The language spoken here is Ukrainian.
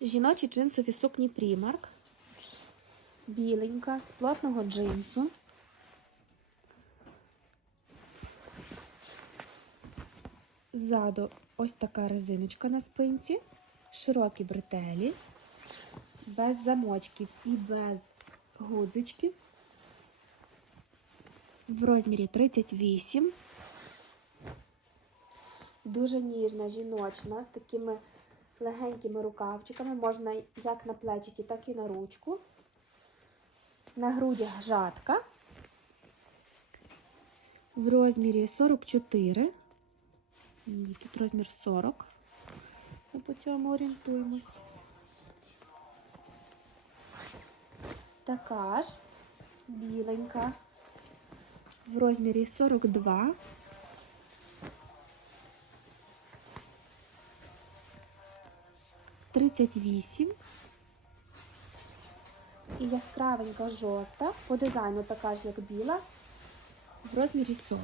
Жіночі джинсові сукні Primark. Біленька, з плотного джинсу. Ззаду ось така резиночка на спинці, широкі бретелі, без замочків і без гудзичків. В розмірі 38. Дуже ніжна, жіночна, з такими легенькими рукавчиками. Можна як на плечики, так і на ручку. На грудях жатка. В розмірі 44. Ні, Тут розмір 40. Ми по цьому орієнтуємось. Така ж біленька. В розмірі 42. Тридцять вісім. І яскравенька жовта. По дизайну така ж, як біла. В розмірі 40.